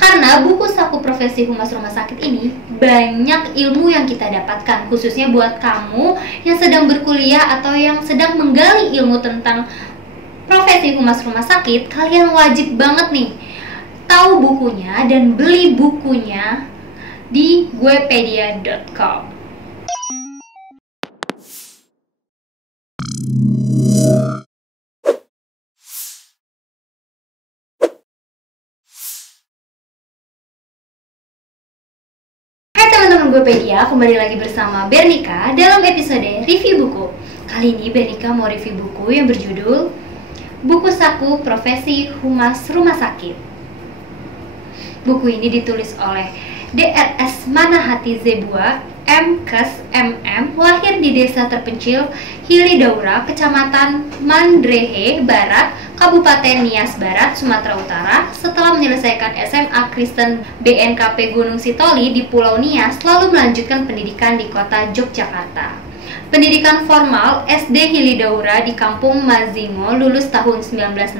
Karena buku Saku Profesi Humas Rumah Sakit ini banyak ilmu yang kita dapatkan, khususnya buat kamu yang sedang berkuliah atau yang sedang menggali ilmu tentang profesi humas rumah sakit. Kalian wajib banget nih tahu bukunya dan beli bukunya di guepedia.com. Teman-teman Guepedia, kembali lagi bersama Bernika dalam episode review buku. Kali ini Bernika mau review buku yang berjudul Buku Saku Profesi Humas Rumah Sakit. Buku ini ditulis oleh Drs. Manahati Zebua, M.Kes, M.M., lahir di desa terpencil Hilidaura, Kecamatan Mandrehe Barat, Kabupaten Nias Barat, Sumatera Utara. Setelah menyelesaikan SMA Kristen BNKP Gunung Sitoli di Pulau Nias, lalu melanjutkan pendidikan di kota Yogyakarta. Pendidikan formal SD Hilidaura di Kampung Mazingo, lulus tahun 1966,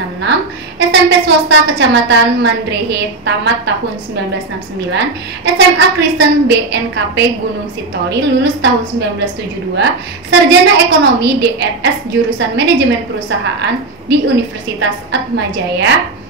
SMP swasta Kecamatan Mandrehe tamat tahun 1969, SMA Kristen BNKP Gunung Sitoli lulus tahun 1972, sarjana ekonomi DRS jurusan manajemen perusahaan di Universitas Atmajaya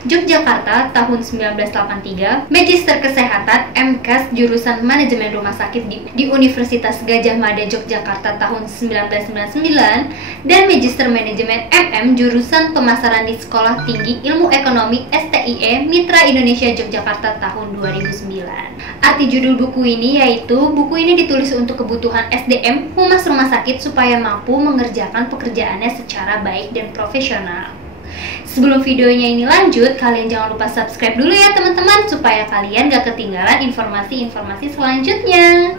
Yogyakarta tahun 1983, Magister Kesehatan M.Kes jurusan Manajemen Rumah Sakit di Universitas Gadjah Mada Yogyakarta tahun 1999, dan Magister Manajemen MM jurusan Pemasaran di Sekolah Tinggi Ilmu Ekonomi STIE Mitra Indonesia Yogyakarta tahun 2009. Arti judul buku ini yaitu buku ini ditulis untuk kebutuhan SDM Humas Rumah Sakit supaya mampu mengerjakan pekerjaannya secara baik dan profesional. Sebelum videonya ini lanjut, kalian jangan lupa subscribe dulu ya teman-teman, supaya kalian gak ketinggalan informasi-informasi selanjutnya.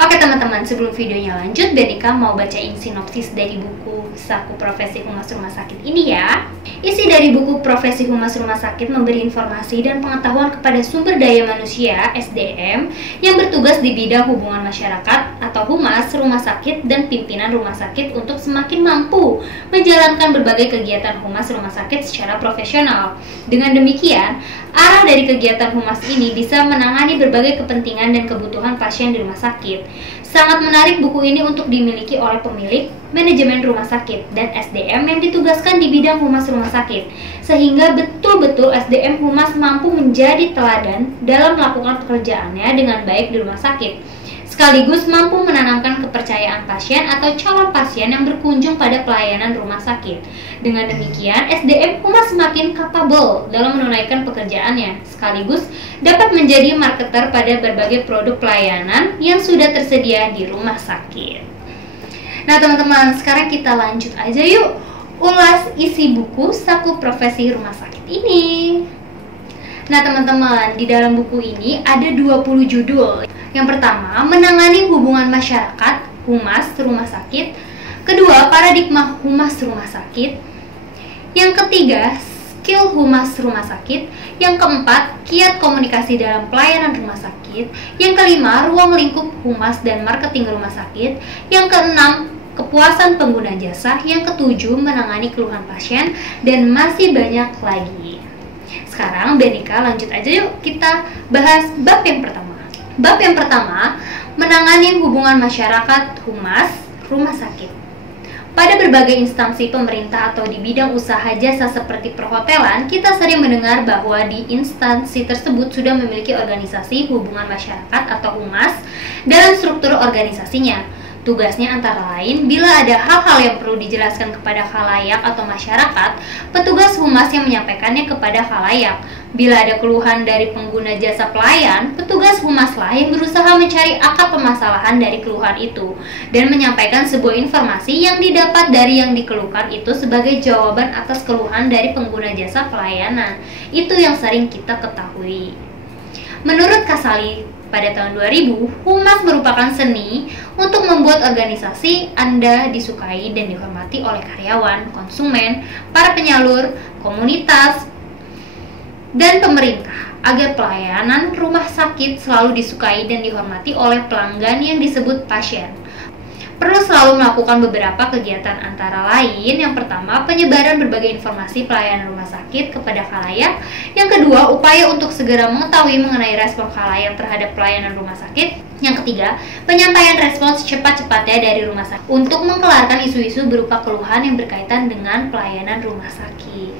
Oke teman-teman, sebelum videonya lanjut, Bernika mau bacain sinopsis dari buku Saku Profesi Humas Rumah Sakit ini ya. Isi dari buku Profesi Humas Rumah Sakit memberi informasi dan pengetahuan kepada sumber daya manusia (SDM) yang bertugas di bidang hubungan masyarakat atau humas rumah sakit dan pimpinan rumah sakit untuk semakin mampu menjalankan berbagai kegiatan humas rumah sakit secara profesional. Dengan demikian, arah dari kegiatan humas ini bisa menangani berbagai kepentingan dan kebutuhan pasien di rumah sakit. Sangat menarik buku ini untuk dimiliki oleh pemilik, manajemen rumah sakit, dan SDM yang ditugaskan di bidang humas rumah sakit, sehingga betul-betul SDM humas mampu menjadi teladan dalam melakukan pekerjaannya dengan baik di rumah sakit, sekaligus mampu menanamkan kepercayaan pasien atau calon pasien yang berkunjung pada pelayanan rumah sakit. Dengan demikian, SDM humas semakin capable dalam menunaikan pekerjaannya, sekaligus dapat menjadi marketer pada berbagai produk pelayanan yang sudah tersedia di rumah sakit. Nah teman-teman, sekarang kita lanjut aja yuk ulas isi buku Saku Profesi Rumah Sakit ini. Nah teman-teman, di dalam buku ini ada 20 judul. Yang pertama, menangani hubungan masyarakat, humas rumah sakit. Kedua, paradigma humas rumah sakit. Yang ketiga, skill humas rumah sakit. Yang keempat, kiat komunikasi dalam pelayanan rumah sakit. Yang kelima, ruang lingkup humas dan marketing rumah sakit. Yang keenam, kepuasan pengguna jasa. Yang ketujuh, menangani keluhan pasien, dan masih banyak lagi. Sekarang Bernika lanjut aja yuk, kita bahas bab yang pertama. Bab yang pertama, menangani hubungan masyarakat humas rumah sakit. Pada berbagai instansi pemerintah atau di bidang usaha jasa seperti perhotelan, kita sering mendengar bahwa di instansi tersebut sudah memiliki organisasi hubungan masyarakat atau humas dalam struktur organisasinya. Tugasnya antara lain, bila ada hal-hal yang perlu dijelaskan kepada khalayak atau masyarakat, petugas humas yang menyampaikannya kepada khalayak. Bila ada keluhan dari pengguna jasa pelayan, petugas humaslah yang berusaha mencari akar permasalahan dari keluhan itu dan menyampaikan sebuah informasi yang didapat dari yang dikeluhkan itu sebagai jawaban atas keluhan dari pengguna jasa pelayanan. Itu yang sering kita ketahui. Menurut Kasali, pada tahun 2000, humas merupakan seni untuk membuat organisasi Anda disukai dan dihormati oleh karyawan, konsumen, para penyalur, komunitas, dan pemerintah, agar pelayanan rumah sakit selalu disukai dan dihormati oleh pelanggan yang disebut pasien. perlu selalu melakukan beberapa kegiatan antara lain. Yang pertama, penyebaran berbagai informasi pelayanan rumah sakit kepada khalayak. Yang kedua, upaya untuk segera mengetahui mengenai respon khalayak terhadap pelayanan rumah sakit. Yang ketiga, penyampaian respons cepat-cepatnya dari rumah sakit untuk mengkelarkan isu-isu berupa keluhan yang berkaitan dengan pelayanan rumah sakit.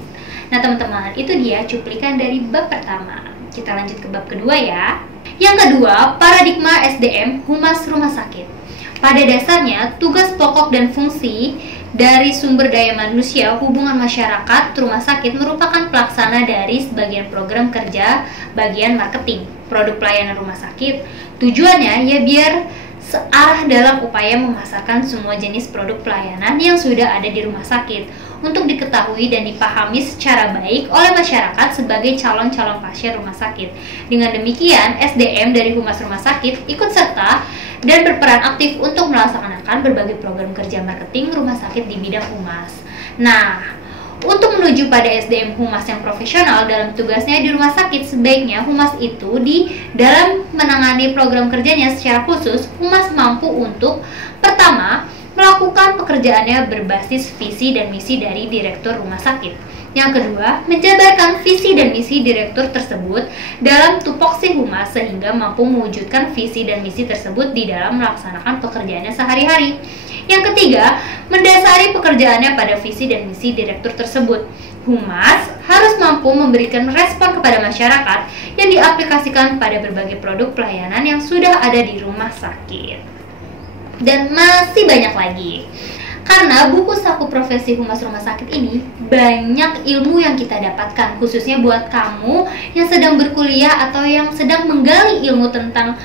Nah teman-teman, itu dia cuplikan dari bab pertama. Kita lanjut ke bab kedua ya. Yang kedua, paradigma SDM Humas Rumah Sakit. Pada dasarnya, tugas pokok dan fungsi dari sumber daya manusia hubungan masyarakat rumah sakit merupakan pelaksana dari sebagian program kerja bagian marketing produk pelayanan rumah sakit. Tujuannya ya biar searah dalam upaya memasarkan semua jenis produk pelayanan yang sudah ada di rumah sakit untuk diketahui dan dipahami secara baik oleh masyarakat sebagai calon-calon pasien rumah sakit. Dengan demikian, SDM dari Humas Rumah Sakit ikut serta dan berperan aktif untuk melaksanakan berbagai program kerja marketing rumah sakit di bidang humas. Nah, untuk menuju pada SDM humas yang profesional dalam tugasnya di rumah sakit, sebaiknya humas itu di dalam menangani program kerjanya secara khusus, humas mampu untuk pertama, melakukan pekerjaannya berbasis visi dan misi dari direktur rumah sakit. Yang kedua, menjabarkan visi dan misi direktur tersebut dalam tupoksi humas sehingga mampu mewujudkan visi dan misi tersebut di dalam melaksanakan pekerjaannya sehari-hari. Yang ketiga, mendasari pekerjaannya pada visi dan misi direktur tersebut. Humas harus mampu memberikan respon kepada masyarakat yang diaplikasikan pada berbagai produk pelayanan yang sudah ada di rumah sakit. Dan masih banyak lagi. Karena buku Saku Profesi Humas Rumah Sakit ini banyak ilmu yang kita dapatkan, khususnya buat kamu yang sedang berkuliah atau yang sedang menggali ilmu tentang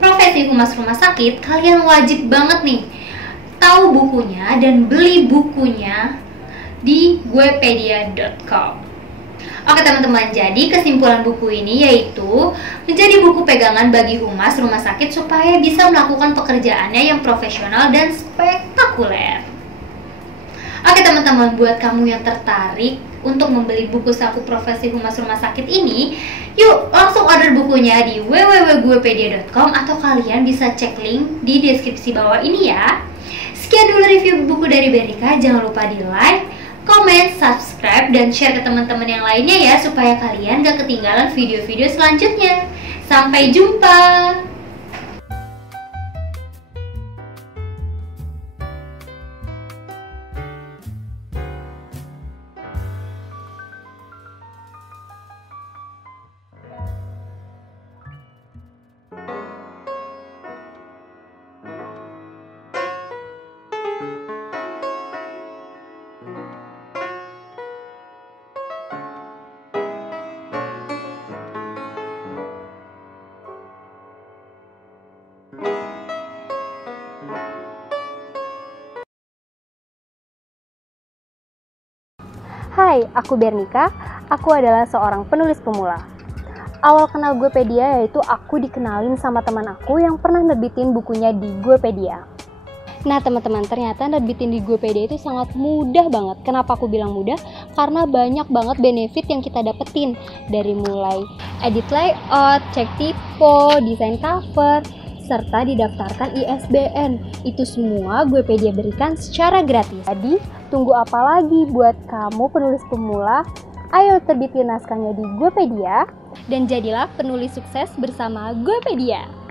profesi humas rumah sakit. Kalian wajib banget nih tahu bukunya dan beli bukunya di guepedia.com. Oke teman-teman, jadi kesimpulan buku ini yaitu menjadi buku pegangan bagi humas rumah sakit supaya bisa melakukan pekerjaannya yang profesional dan spektakuler. Oke teman-teman, buat kamu yang tertarik untuk membeli buku Saku Profesi Humas Rumah Sakit ini, yuk langsung order bukunya di www.guepedia.com atau kalian bisa cek link di deskripsi bawah ini ya. Sekian dulu review buku dari Bernika, jangan lupa di like, comment, subscribe, dan share ke teman-teman yang lainnya ya supaya kalian gak ketinggalan video-video selanjutnya. Sampai jumpa! Hai, aku Bernika. Aku adalah seorang penulis pemula. Awal kenal Guepedia yaitu aku dikenalin sama teman aku yang pernah nerbitin bukunya di Guepedia. Nah teman-teman, ternyata nerbitin di Guepedia itu sangat mudah banget. Kenapa aku bilang mudah? Karena banyak banget benefit yang kita dapetin. Dari mulai edit layout, cek typo, desain cover, serta didaftarkan ISBN. Itu semua Guepedia berikan secara gratis. Jadi, tunggu apa lagi buat kamu penulis pemula? Ayo terbitin naskahnya di Guepedia dan jadilah penulis sukses bersama Guepedia.